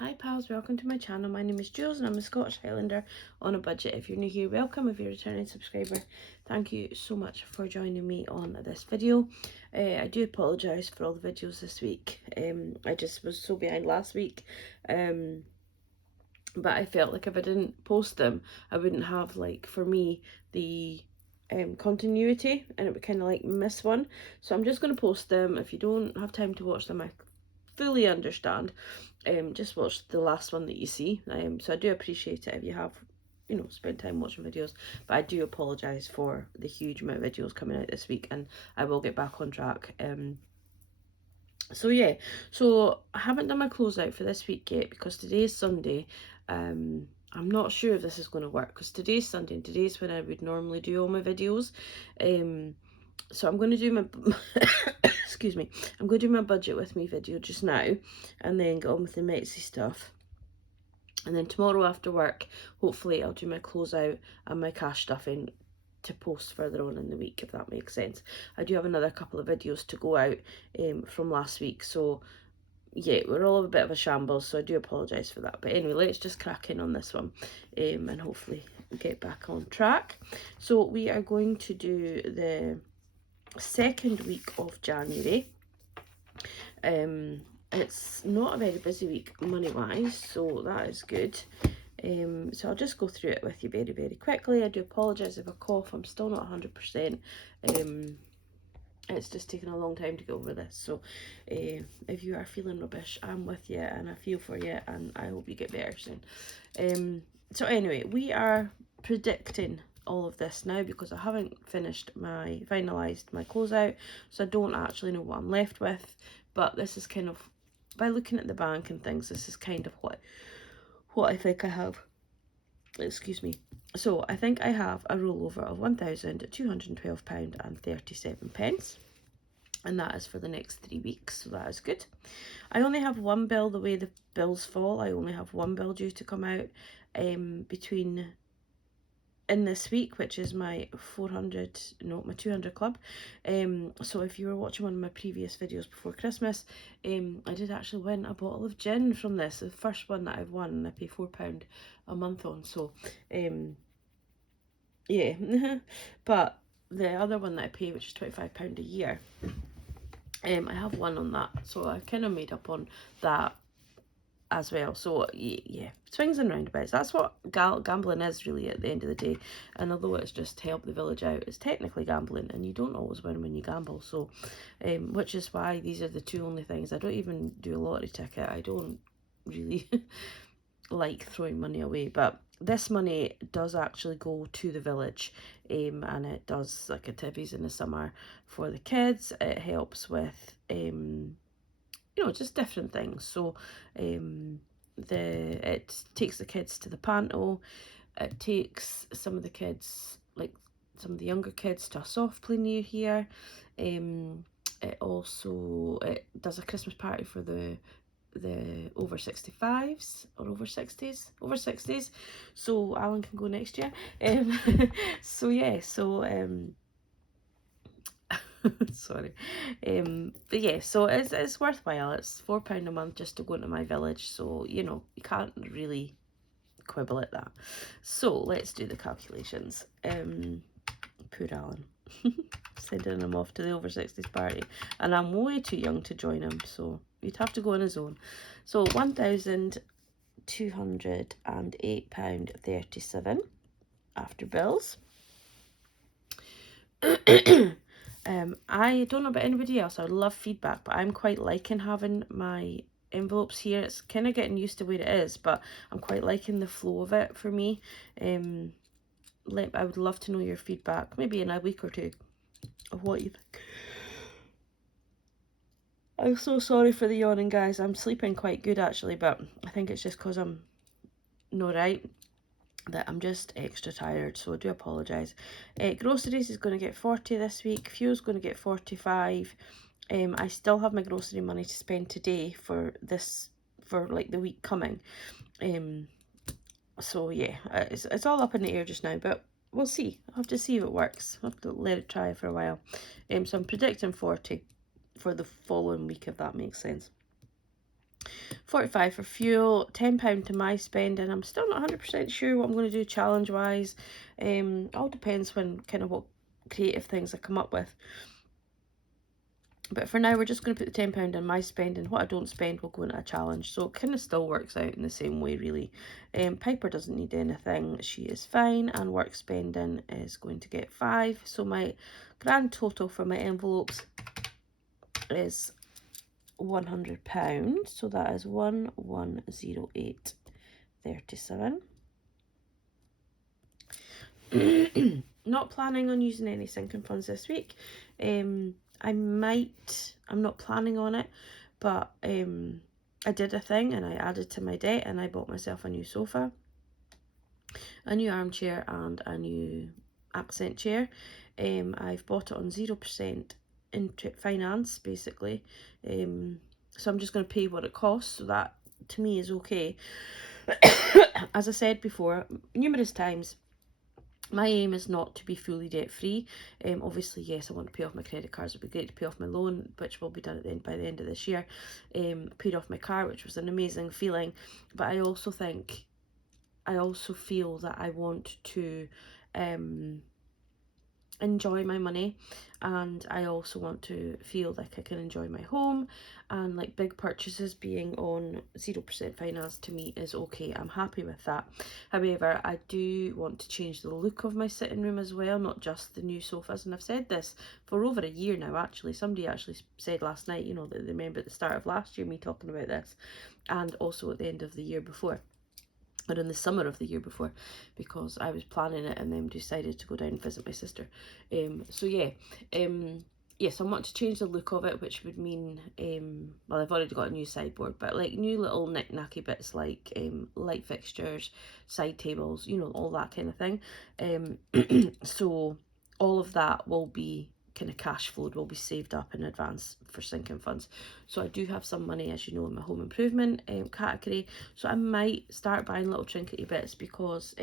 Hi pals, welcome to my channel. My name is Julz and I'm a Scottish Highlander on a budget. If you're new here, welcome. If you're a returning subscriber, thank you so much for joining me on this video. I do apologise for all the videos this week. I just was so behind last week. But I felt like if I didn't post them, I wouldn't have, like, for me, the continuity, and it would kind of like miss one. So I'm just going to post them. If you don't have time to watch them, I fully understand. Just watch the last one that you see. So I do appreciate it if you have, spend time watching videos, but I do apologise for the huge amount of videos coming out this week, and I will get back on track. So yeah, so I haven't done my closeout for this week yet because today is Sunday. I'm not sure if this is going to work because today's Sunday and today's when I would normally do all my videos. So I'm going to do my excuse me, I'm going to do my budget with me video just now and then get on with the Metsy stuff. And then tomorrow after work, hopefully I'll do my closeout and my cash stuffing to post further on in the week, if that makes sense. I do have another couple of videos to go out from last week, so yeah, we're all a bit of a shambles, so I do apologise for that. But anyway, let's just crack in on this one and hopefully get back on track. So we are going to do the second week of January. It's not a very busy week money wise, so that is good. So I'll just go through it with you very, very quickly. I do apologise if I cough, I'm still not 100%. It's just taken a long time to get over this, so if you are feeling rubbish, I'm with you and I feel for you, and I hope you get better soon. So anyway, we are predicting all of this now because I haven't finalised my closeout, so I don't actually know what I'm left with, but this is kind of, by looking at the bank and things, this is kind of what I think I have. Excuse me. So I think I have a rollover of £1,212.37, and that is for the next 3 weeks, so that is good. I only have one bill, the way the bills fall, I only have one bill due to come out in this week, which is my 200 club. So if you were watching one of my previous videos before Christmas, I did actually win a bottle of gin from this, the first one that I've won, and I pay £4 a month on, so yeah. But the other one that I pay, which is £25 a year, I have one on that, so I've kind of made up on that as well. So yeah, swings and roundabouts, that's what gambling is really at the end of the day. And although it's just help the village out, it's technically gambling, and you don't always win when you gamble. So which is why these are the two only things. I don't even do a lottery ticket. I don't really like throwing money away, but this money does actually go to the village, and it does, like, a tibbies in the summer for the kids. It helps with just different things. So it takes the kids to the panto. It takes some of the kids, like some of the younger kids, to a soft play near here. It does a Christmas party for the over 65s or over 60s, so Alan can go next year. So yeah, so sorry. But yeah, so it's worthwhile. It's £4 a month just to go into my village, so you can't really quibble at that. So let's do the calculations. Poor Alan. Sending him off to the over 60s party, and I'm way too young to join him, so he'd have to go on his own. So £1,208.37 after bills. I don't know about anybody else, I would love feedback, but I'm quite liking having my envelopes here. It's kind of getting used to where it is, but I'm quite liking the flow of it for me. I would love to know your feedback, maybe in a week or two, of what you think. I'm so sorry for the yawning, guys. I'm sleeping quite good actually, but I think it's just because I'm not right, that I'm just extra tired, so I do apologise. Groceries is going to get 40 this week. Fuel's going to get 45. I still have my grocery money to spend today for like the week coming. So yeah, it's all up in the air just now, but we'll see. I'll have to see if it works. I'll have to let it try for a while. So I'm predicting 40 for the following week, if that makes sense. £45 for fuel, £10 to my spending. I'm still not 100% sure what I'm going to do challenge wise. All depends when kind of what creative things I come up with. But for now, we're just going to put the £10 in my spending. What I don't spend will go into a challenge. So it kind of still works out in the same way, really. Piper doesn't need anything. She is fine. And work spending is going to get 5. So my grand total for my envelopes is £100. So that is 1108.37. Not planning on using any sinking funds this week. I'm not planning on it, but I did a thing and I added to my debt and I bought myself a new sofa, a new armchair and a new accent chair. I've bought it on 0% finance, basically. So I'm just going to pay what it costs, so that to me is okay. As I said before, numerous times, my aim is not to be fully debt free. Obviously, yes, I want to pay off my credit cards. It'd be great to pay off my loan, which will be done by the end of this year. Paid off my car, which was an amazing feeling. But I also feel that I want to enjoy my money, and I also want to feel like I can enjoy my home, and like big purchases being on 0% finance to me is okay. I'm happy with that. However, I do want to change the look of my sitting room as well, not just the new sofas. And I've said this for over a year now, actually. Somebody actually said last night, you know, that they remember at the start of last year me talking about this, and also at the end of the year before, or in the summer of the year before, because I was planning it and then decided to go down and visit my sister. So yeah, yes, I want to change the look of it, which would mean, well, I've already got a new sideboard, but like new little knick-knacky bits like light fixtures, side tables, you know, all that kind of thing. So all of that will be kind of cash flowed, will be saved up in advance for sinking funds. So I do have some money, as you know, in my home improvement category. So I might start buying little trinkety bits, because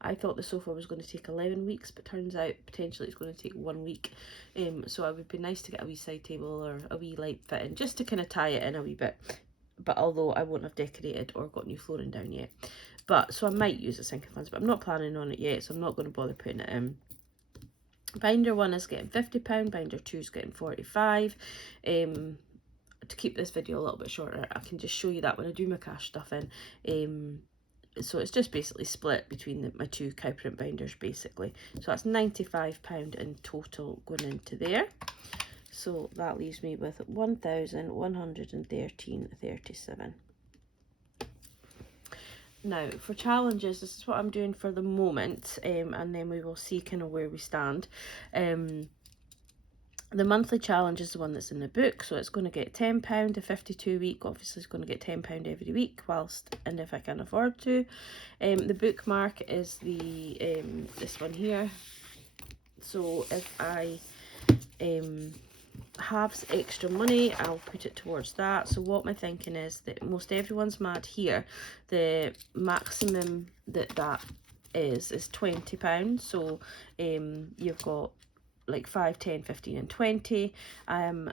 I thought the sofa was going to take 11 weeks, but turns out potentially it's going to take 1 week. So it would be nice to get a wee side table or a wee light fitting, just to kind of tie it in a wee bit. But although I won't have decorated or got new flooring down yet. But so I might use the sinking funds, but I'm not planning on it yet, so I'm not going to bother putting it in. Binder 1 is getting £50, binder 2 is getting 45. To keep this video a little bit shorter, I can just show you that when I do my cash stuff in. So it's just basically split between my two cow print binders, basically. So that's £95 in total going into there. So that leaves me with 1,113.37. Now, for challenges, this is what I'm doing for the moment, and then we will see kind of where we stand. The monthly challenge is the one that's in the book, so it's going to get £10 a 52 week. Obviously, it's going to get £10 every week, whilst, and if I can afford to. The bookmark is the this one here. So if I have extra money, I'll put it towards that. So what my thinking is that most everyone's mad here, the maximum that is £20. So you've got like 5, 10, 15 and 20.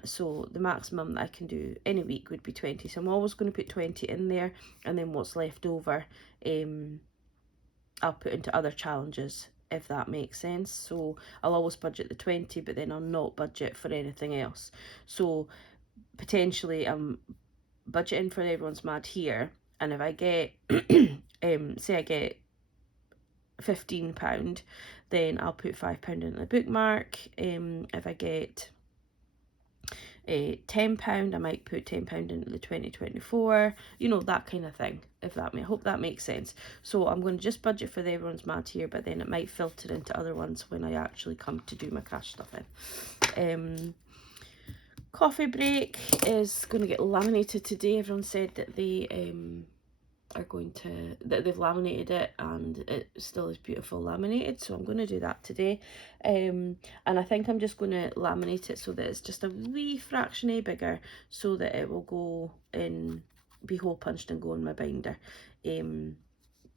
So the maximum that I can do any week would be 20. So I'm always going to put 20 in there, and then what's left over I'll put into other challenges, if that makes sense. So I'll always budget the 20, but then I'll not budget for anything else. So potentially I'm budgeting for everyone's mad here, and if I get say I get £15, then I'll put £5 in the bookmark. If I get £10, I might put £10 into the 2024, you know, that kind of thing. If that I hope that makes sense. So I'm going to just budget for the everyone's mad here, but then it might filter into other ones when I actually come to do my cash stuff in. Coffee break is going to get laminated today. Everyone said that they are going to, that they've laminated it, and it still is beautiful laminated, so I'm going to do that today. And I think I'm just going to laminate it so that it's just a wee fraction bigger, so that it will go in, be hole punched and go in my binder. You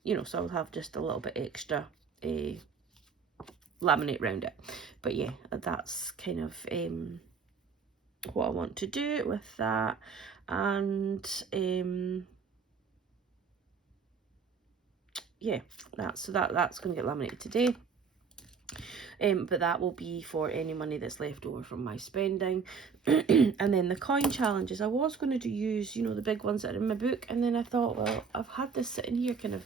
know, so I'll have just a little bit extra laminate around it. But yeah, that's kind of what I want to do with that. and yeah, that's going to get laminated today. But that will be for any money that's left over from my spending. And then the coin challenges, I was going to use, you know, the big ones that are in my book, and then I thought, well, I've had this sitting here kind of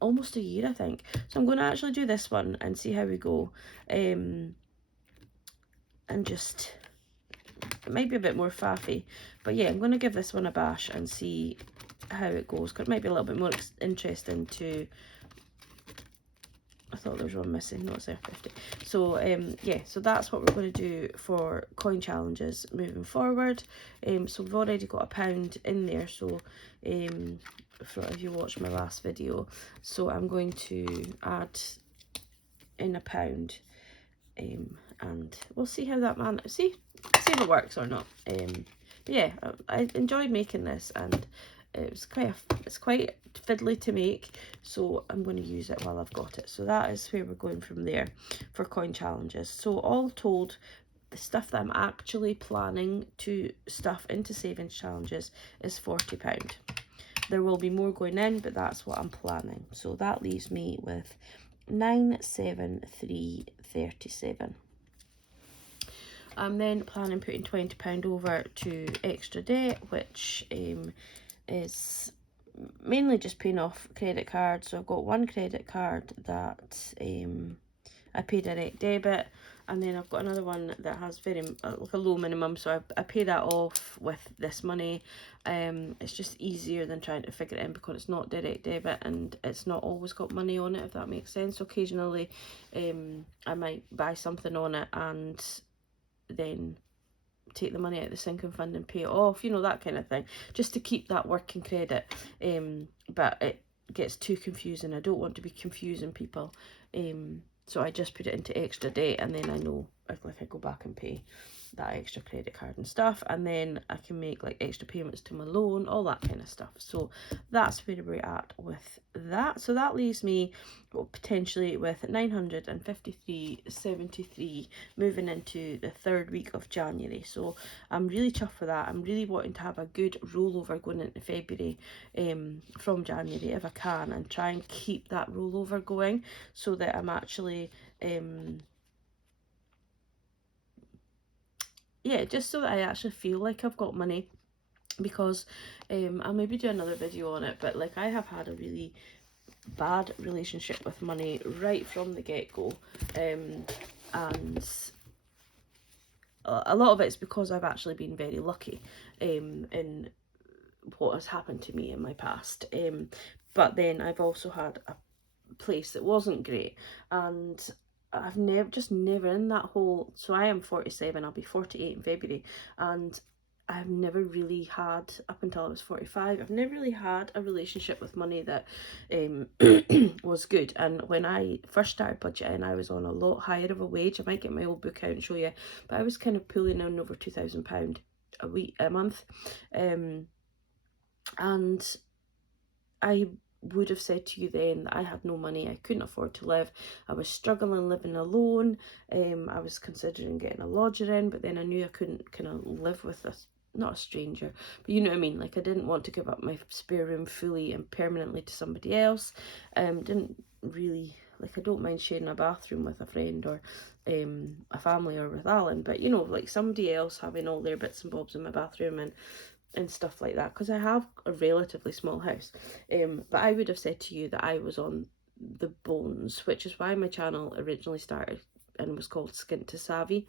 almost a year, I think, so I'm going to actually do this one and see how we go. And just, it might be a bit more faffy, but yeah, I'm going to give this one a bash and see how it goes. It might be a little bit more interesting to, I thought there was one missing, no, it's there, 50. So yeah, so that's what we're going to do for coin challenges moving forward. So we've already got £1 in there, so for if you watched my last video, so I'm going to add in £1, and we'll see how that see if it works or not. But yeah, I enjoyed making this, and it's quite fiddly to make, so I'm going to use it while I've got it. So that is where we're going from there for coin challenges. So all told, the stuff that I'm actually planning to stuff into savings challenges is £40. There will be more going in, but that's what I'm planning. So that leaves me with 973.37. I'm then planning putting £20 over to extra debt, which is mainly just paying off credit cards. So I've got one credit card that I pay direct debit, and then I've got another one that has very like a low minimum, so I pay that off with this money. It's just easier than trying to figure it in because it's not direct debit and it's not always got money on it, if that makes sense. So occasionally I might buy something on it and then take the money out of the sinking fund and pay it off, you know, that kind of thing, just to keep that working credit. But it gets too confusing. I don't want to be confusing people, so I just put it into extra debt, and then I know I go back and pay that extra credit card and stuff, and then I can make like extra payments to my loan, all that kind of stuff. So that's where we're at with that. So that leaves me potentially with 953.73 moving into the third week of January. So I'm really chuffed for that. I'm really wanting to have a good rollover going into February from January if I can, and try and keep that rollover going so that I'm actually yeah, just so that I actually feel like I've got money, because I'll maybe do another video on it, but like I have had a really bad relationship with money right from the get-go, and a lot of it's because I've actually been very lucky in what has happened to me in my past, but then I've also had a place that wasn't great, and I've never in that whole, so I am 47, I'll be 48 in February, and I've never really had, up until I was 45, I've never really had a relationship with money that was good. And when I first started budgeting, I was on a lot higher of a wage. I might get my old book out and show you, but I was kind of pulling in over £2,000 a month, and I would have said to you then that I had no money, I couldn't afford to live, I was struggling living alone, I was considering getting a lodger in, but then I knew I couldn't kind of live with a, not a stranger, but you know what I mean, like I didn't want to give up my spare room fully and permanently to somebody else. Didn't really, like I don't mind sharing a bathroom with a friend or a family or with Alan, but you know, like somebody else having all their bits and bobs in my bathroom and stuff like that, because I have a relatively small house. But I would have said to you that I was on the bones, which is why my channel originally started and was called Skint to Savvy,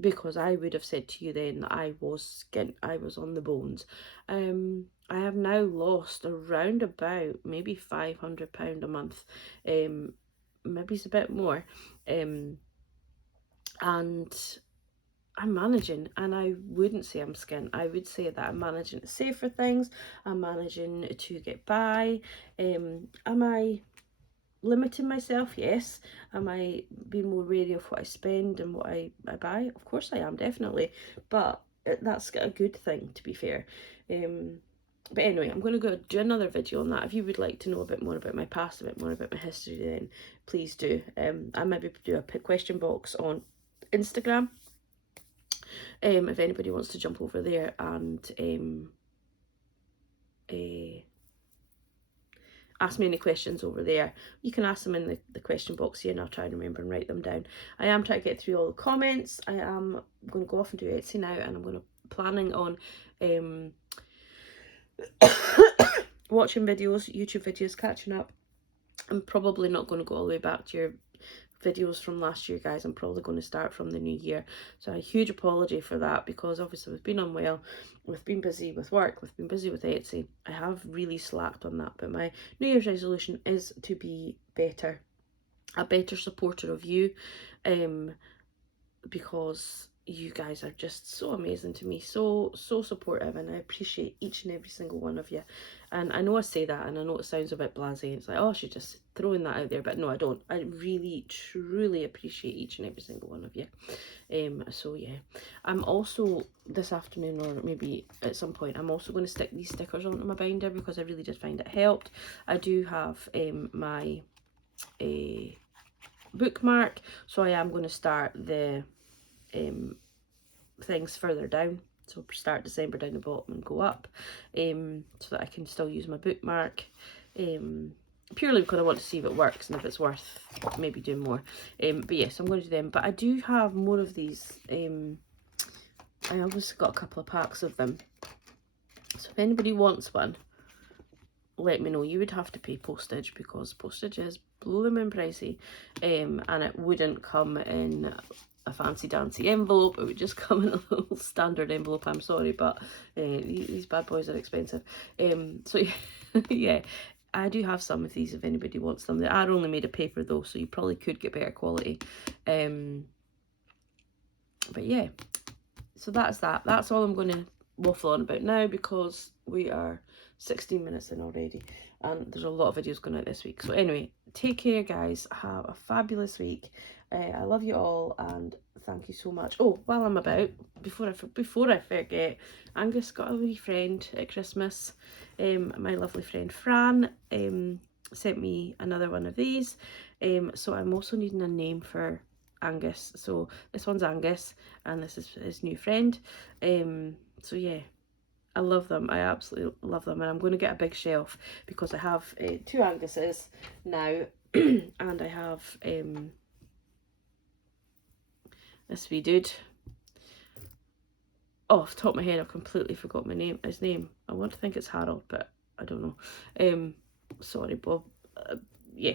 because I would have said to you then that I was skint, I was on the bones. I have now lost around about maybe £500 a month, maybe it's a bit more, and I'm managing, and I wouldn't say I'm skint. I would say that I'm managing to save for things. I'm managing to get by. Am I limiting myself? Yes. Am I being more wary of what I spend and what I buy? Of course I am, definitely. But that's a good thing, to be fair. But anyway, I'm going to go do another video on that. If you would like to know a bit more about my past, a bit more about my history, then please do. I maybe do a question box on Instagram. If anybody wants to jump over there and ask me any questions over there, you can ask them in the question box here, and I'll try and remember and write them down. I am trying to get through all the comments. I am going to go off and do Etsy now, and I'm going to planning on watching videos, YouTube videos, catching up. I'm probably not going to go all the way back to your videos from last year, guys. I'm probably going to start from the new year, so a huge apology for that, because obviously we've been unwell, we've been busy with work, we've been busy with Etsy. I have really slacked on that, but my New Year's resolution is to be better, a better supporter of you, because you guys are just so amazing to me, so supportive, and I appreciate each and every single one of you. And I know I say that, and I know it sounds a bit blasé, it's like, oh, she's just throwing that out there, but no, I don't. I really truly appreciate each and every single one of you. So yeah, I'm also this afternoon, or maybe at some point, I'm also going to stick these stickers onto my binder, because I really did find it helped. I do have my bookmark, so I am going to start the things further down, so start December down the bottom and go up, so that I can still use my bookmark, purely because I want to see if it works and if it's worth maybe doing more. But yes, I'm going to do them, but I do have more of these. I obviously got a couple of packs of them, so if anybody wants one, let me know. You would have to pay postage, because postage is blooming pricey, and it wouldn't come in a fancy dancy envelope. It would just come in a little standard envelope. I'm sorry, but these bad boys are expensive. So yeah, I do have some of these if anybody wants them. They are only made of paper though, so you probably could get better quality. But yeah, so that's that. That's all I'm going to waffle on about now, because we are 16 minutes in already, and there's a lot of videos going out this week. So anyway, take care, guys. Have a fabulous week. I love you all, and thank you so much. Oh, while I'm about, before I forget, Angus got a wee friend at Christmas. My lovely friend Fran sent me another one of these. So I'm also needing a name for Angus. So this one's Angus, and this is his new friend. So yeah, I love them. I absolutely love them, and I'm going to get a big shelf, because I have 2 Anguses now, and I have this wee dude. Oh, off the top of my head, I've completely forgot his name. I want to think it's Harold, but I don't know. Sorry, Bob. Yeah,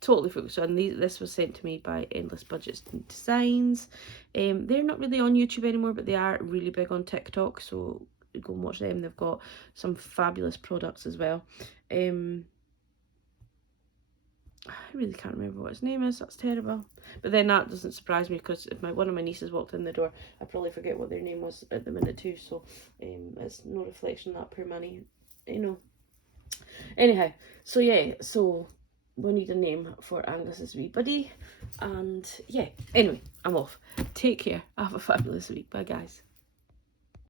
totally forgot. So, and this was sent to me by Endless Budgets and Designs. They're not really on YouTube anymore, but they are really big on TikTok, so go and watch them. They've got some fabulous products as well. I really can't remember what his name is. That's terrible. But then that doesn't surprise me, because if one of my nieces walked in the door, I probably forget what their name was at the minute too. So it's no reflection on that poor money, you know. Anyhow, so yeah, so we'll need a name for Angus's wee buddy. And yeah, anyway, I'm off. Take care. Have a fabulous week. Bye, guys.